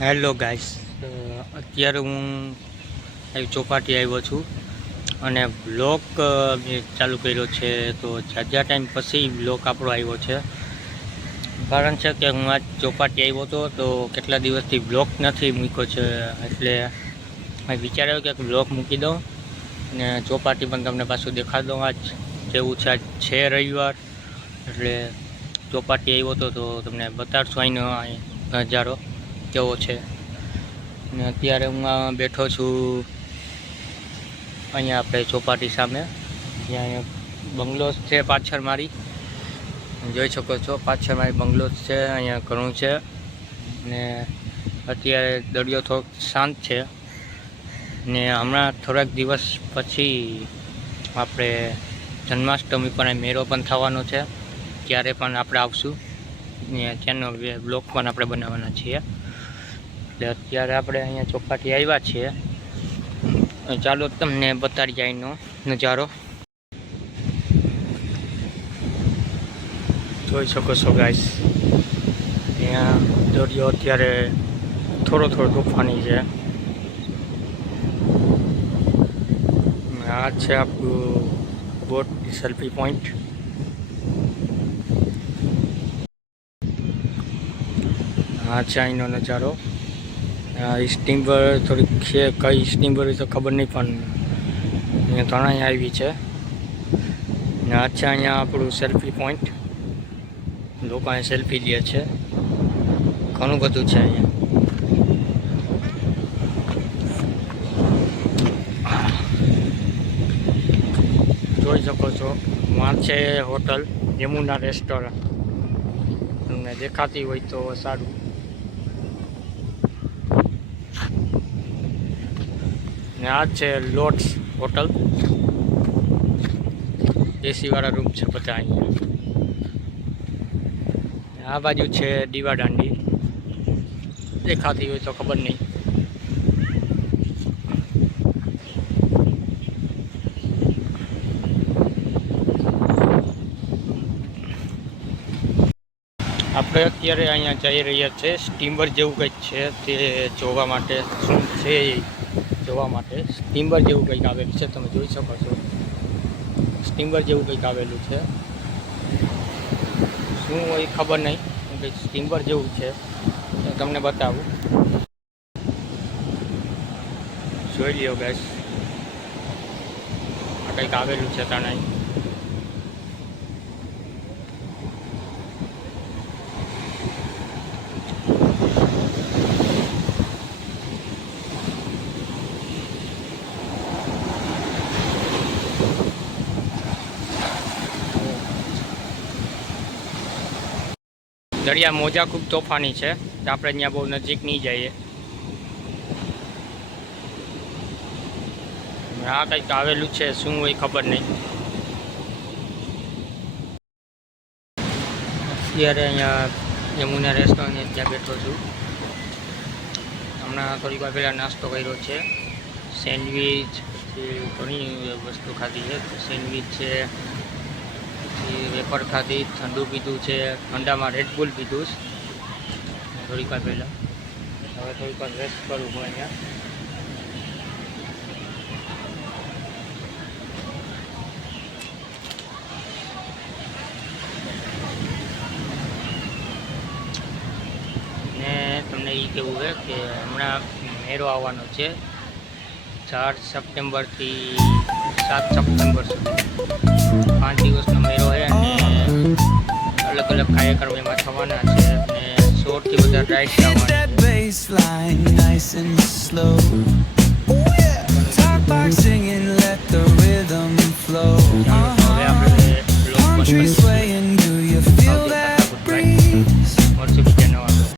Hello guys, અત્યારે હું ચોપાટી આવ્યો છું અને બ્લોગ ચાલુ કર્યો છે. તો જાજા ટાઈમ પછી બ્લોગ આપણો આવ્યો છે. કારણ છે કે હું આજ ચોપાટી આવ્યો હતો તો કેટલા દિવસથી બ્લોગ નથી મૂક્યો છે, એટલે મેં વિચાર્યો કે બ્લોગ મૂકી દઉં અને ચોપાટી પણ તમને પાછું દેખાડી દઉં. આજ જેવું છે, આજ છે રવિવાર, એટલે ચોપાટી આવ્યો હતો તો તમને બતાડશું અહીંનો નજારો કેવો છે. અને અત્યારે હું બેઠો છું અહીંયા આપણે ચોપાટી સામે, જ્યાં બંગલોસ છે પાછળ મારી, જોઈ શકો છો. પાછળ મારી બંગલોસ છે, અહીંયા ઘણું છે. ને અત્યારે દરિયો થોડોક શાંત છે. ને હમણાં થોડાક દિવસ પછી આપણે જન્માષ્ટમી પણ મેળો પણ થવાનો છે, ત્યારે પણ આપણે આવશું ને ત્યાંનો બ્લોગ પણ આપણે બનાવવાના છીએ. એટલે અત્યારે આપણે અહીંયા ચોપાટી આવ્યા છીએ. ચાલો તમને બતાડીએ અહીંનો નજારો. જોઈ શકો છો ગાઈસ, અહીંયા દરિયો અત્યારે થોડો તોફાની છે. આ છે આપણું બોટ સેલ્ફી પોઈન્ટ. આ છે અહીંનો નજારો. સ્ટીમર થોડીક છે, કઈ સ્ટીમર તો ખબર નહીં, પણ અહીંયા તણાઈ આવી છે. ને આ છે અહીંયા આપણું સેલ્ફી પોઈન્ટ. લોકો અહીંયા સેલ્ફી લે છે, ઘણું બધું છે અહીંયા. જોઈ શકો છો, આ છે હોટલ યમુના રેસ્ટોરન્ટ. તમને દેખાતી હોય તો સારું. ને આ છે લોટ્સ હોટલ, એસી વાળા રૂમ છે બધા અહીંયા. આ બાજુ છે દીવાદાંડી, દેખાતી હોય તો ખબર નહીં. આપણે અત્યારે અહીંયા જઈ રહ્યા છે, સ્ટીમર જેવું કંઈક છે તે જોવા માટે. શું છે જોવા માટે સ્ટીમર જેવું કંઈક આવેલું છે, તમે જોઈ શકો છો. સ્ટીમર જેવું કંઈક આવેલું છે, શું હોય ખબર નહીં, કંઈક સ્ટીમર જેવું છે, તમને બતાવું. જોઈ લ્યો ગેસ, આ કંઈક આવેલું છે તણાઈ. દરિયા મોજા ખૂબ તોફાની છે, તો આપણે ત્યાં બહુ નજીક નહીં જઈએ. આ કંઈક આવેલું છે, શું હોય ખબર નહીં. અત્યારે અહીંયા યમુના રેસ્ટોરન્ટ ત્યાં બેઠો છું. હમણાં થોડીક વાર પહેલાં નાસ્તો કર્યો છે, સેન્ડવીચ, પછી ઘણી વસ્તુ ખાધી છે. સેન્ડવીચ છે, વેફર ખાધી, ઠંડુ પીધું છે, ઠંડામાં રેડબુલ પીધું છે થોડીક વાર પહેલાં. હવે થોડીક વાર રેસ્ટ કરું હું અહીંયા. ને તમને એ કહેવું છે કે હમણાં મેળો આવવાનો છે 4 સપ્ટેમ્બરથી 7 સપ્ટેમ્બર સુધી. 5 દિવસનો મેળો છે અને અલગ અલગ કાર્યક્રમ એમાં થવાના છે. અને 100થી વધારે રાઈડ થવાના છે.